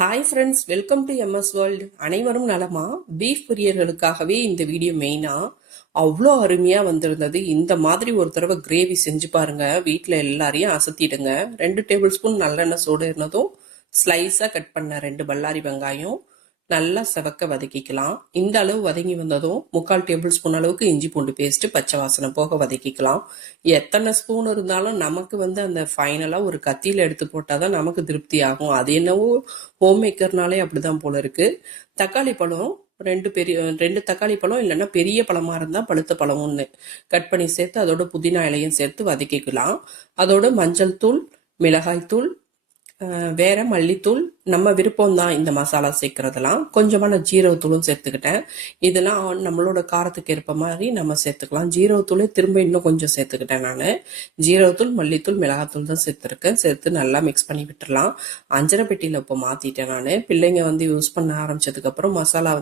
Hi friends, welcome to MS world. அனைவரும் நலமா? Beef பிரியர்களுக்காகவே இந்த வீடியோ மெயினா. அவ்வளோ அருமையாக வந்திருந்தது. இந்த மாதிரி ஒரு தடவை கிரேவி செஞ்சு பாருங்க, வீட்டில் எல்லாரையும் அசத்திடுங்க. 2 டேபிள் ஸ்பூன் நல்லெண்ணெய் சூடு இருந்ததும் ஸ்லைஸாக கட் பண்ண 2 பல்லாரி வெங்காயம் நல்லா செவக்க வதக்கிக்கலாம். இந்த அளவு வதங்கி வந்ததும் 3/4 டேபிள் ஸ்பூன் அளவுக்கு இஞ்சி பூண்டு பேஸ்ட் பச்சை வாசனை போக வதக்கிக்கலாம். எத்தனை ஸ்பூன் இருந்தாலும் நமக்கு அந்த ஃபைனலாக ஒரு கத்தியில் எடுத்து போட்டால் தான் நமக்கு திருப்தி ஆகும். அது என்னவோ ஹோம் மேக்கர்னாலே அப்படிதான் போல இருக்கு. தக்காளி பழம் 2 தக்காளி பழம், இல்லைன்னா பெரிய பழமா இருந்தால் பழுத்த பழம் 1 கட் பண்ணி சேர்த்து அதோட புதினா இலையும் சேர்த்து வதக்கிக்கலாம். அதோட மஞ்சள் தூள், மிளகாய் தூள், வேற மல்லித்தூள், நம்ம விருப்பம் தான் இந்த மசாலா சேர்க்கறதெல்லாம். கொஞ்சமான ஜீரகத்தூளும் சேர்த்துக்கிட்டேன். இதெல்லாம் நம்மளோட காரத்துக்கு ஏற்ப மாதிரி நம்ம சேர்த்துக்கலாம். ஜீரகத்தூளே திரும்ப இன்னும் கொஞ்சம் சேர்த்துக்கிட்டேன். நான் ஜீரகத்தூள், மல்லித்தூள், மிளகாத்தூள் தான் சேர்த்துருக்கேன். சேர்த்து நல்லா மிக்ஸ் பண்ணி விட்டுடலாம். அஞ்சரை பெட்டியில் இப்போ மாற்றிட்டேன். நான் பிள்ளைங்க யூஸ் பண்ண ஆரம்பிச்சதுக்கப்புறம் மசாலா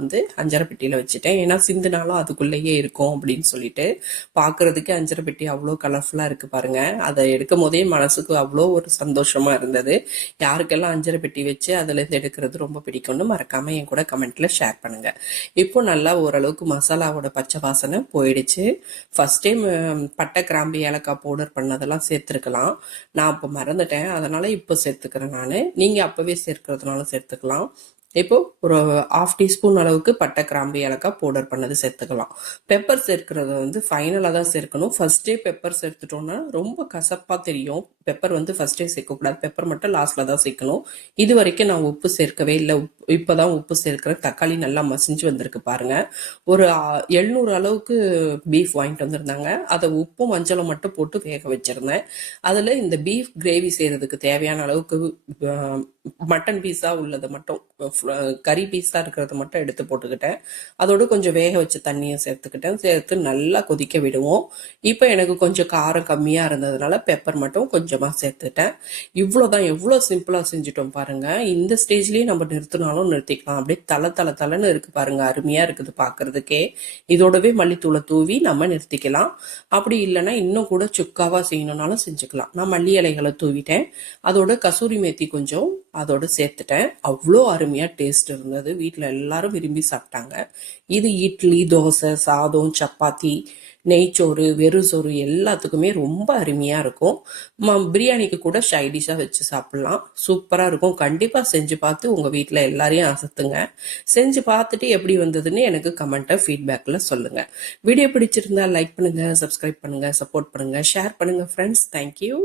அஞ்சரை பெட்டியில் வச்சுட்டேன். ஏன்னா சிந்துனாலும் அதுக்குள்ளேயே இருக்கும் அப்படின்னு சொல்லிட்டு. பார்க்கறதுக்கு அஞ்சரை பெட்டி அவ்வளோ கலர்ஃபுல்லாக இருக்குது பாருங்க. அதை எடுக்கும் போதே மனசுக்கு அவ்வளோ ஒரு சந்தோஷமா இருந்தது. யாருக்கெல்லாம் அஞ்சரை பெட்டி வச்சு அதுலேருந்து எடுக்கிறது ரொம்ப பிடிக்கும்னு மறக்காம என் கூட கமெண்ட்ல ஷேர் பண்ணுங்க. இப்போ நல்லா ஓரளவுக்கு மசாலாவோட பச்சை வாசனை போயிடுச்சு. ஃபர்ஸ்ட் டைம் பட்டை, கிராம்பு, ஏலக்காய் பவுடர் பண்ணதெல்லாம் சேர்த்துருக்கலாம். நான் இப்போ மறந்துட்டேன், அதனால இப்போ சேர்த்துக்கிறேன். நான் நீங்க அப்பவே சேர்க்கறதுனால சேர்த்துக்கலாம். இப்போ ஒரு 1/2 டீஸ்பூன் அளவுக்கு பட்டை, கிராம்பு, ஏலக்காய் பவுடர் பண்ணது சேர்த்துக்கலாம். பெப்பர் சேர்க்கறது ஃபைனலாக தான் சேர்க்கணும். ஃபர்ஸ்டே பெப்பர் சேர்த்துட்டோம்னா ரொம்ப கசப்பாக தெரியும். பெப்பர் ஃபர்ஸ்டே சேர்க்கக்கூடாது. பெப்பர் மட்டும் லாஸ்ட்ல தான் சேர்க்கணும். இது வரைக்கும் நான் உப்பு சேர்க்கவே இல்லை. இப்போதான் உப்பு சேர்க்கிறேன். தக்காளி நல்லா மசிஞ்சு வந்திருக்கு பாருங்க. ஒரு 700 அளவுக்கு பீஃப் வாங்கிட்டு வந்திருந்தாங்க. அதை உப்பும் மஞ்சளும் மட்டும் போட்டு வேக வச்சிருந்தேன். அதில் இந்த பீஃப் கிரேவி செய்யறதுக்கு தேவையான அளவுக்கு மட்டன் பீஸா உள்ளதை மட்டும், கறி பீஸா இருக்கிறத மட்டும் எடுத்து போட்டுக்கிட்டேன். அதோடு கொஞ்சம் வேக வச்ச தண்ணியை சேர்த்துக்கிட்டேன். சேர்த்து நல்லா கொதிக்க விடுவோம். இப்போ எனக்கு கொஞ்சம் காரம் கம்மியா இருந்ததுனால பெப்பர் மட்டும் கொஞ்சமா சேர்த்துட்டேன். இவ்வளோதான். எவ்வளோ சிம்பிளா செஞ்சுட்டோம் பாருங்க. இந்த ஸ்டேஜ்லயே நம்ம நிறுத்தினாலும் நிறுத்திக்கலாம். அப்படியே தலை இருக்கு பாருங்க. அருமையா இருக்குது பார்க்கறதுக்கே. இதோடவே மல்லித்தூளை தூவி நம்ம நிறுத்திக்கலாம். அப்படி இல்லைன்னா இன்னும் கூட சுக்காவா செய்யணும்னாலும் செஞ்சுக்கலாம். நான் மல்லி இலைகளை தூவிட்டேன். அதோட கசூரி மேத்தி கொஞ்சம் அதோட சேர்த்துட்டேன். அவ்வளோ அருமையா டேஸ்ட் இருந்தது. வீட்டில் எல்லாரும் விரும்பி சாப்பிட்டாங்க. இது இட்லி, தோசை, சாதம், சப்பாத்தி, நெய்ச்சோறு, வெறுசோறு எல்லாத்துக்குமே ரொம்ப அருமையா இருக்கும். பிரியாணிக்கு கூட சைடிஷா வச்சு சாப்பிடலாம். சூப்பரா இருக்கும். கண்டிப்பா செஞ்சு பார்த்து உங்க வீட்டில் எல்லாரையும் அசத்துங்க. செஞ்சு பார்த்துட்டு எப்படி வந்ததுன்னு எனக்கு கமெண்ட்டை ஃபீட்பேக்ல சொல்லுங்க. வீடியோ பிடிச்சிருந்தா லைக் பண்ணுங்க, சப்ஸ்கிரைப் பண்ணுங்க, சப்போர்ட் பண்ணுங்க, ஷேர் பண்ணுங்க ஃப்ரெண்ட்ஸ். தேங்க்யூ.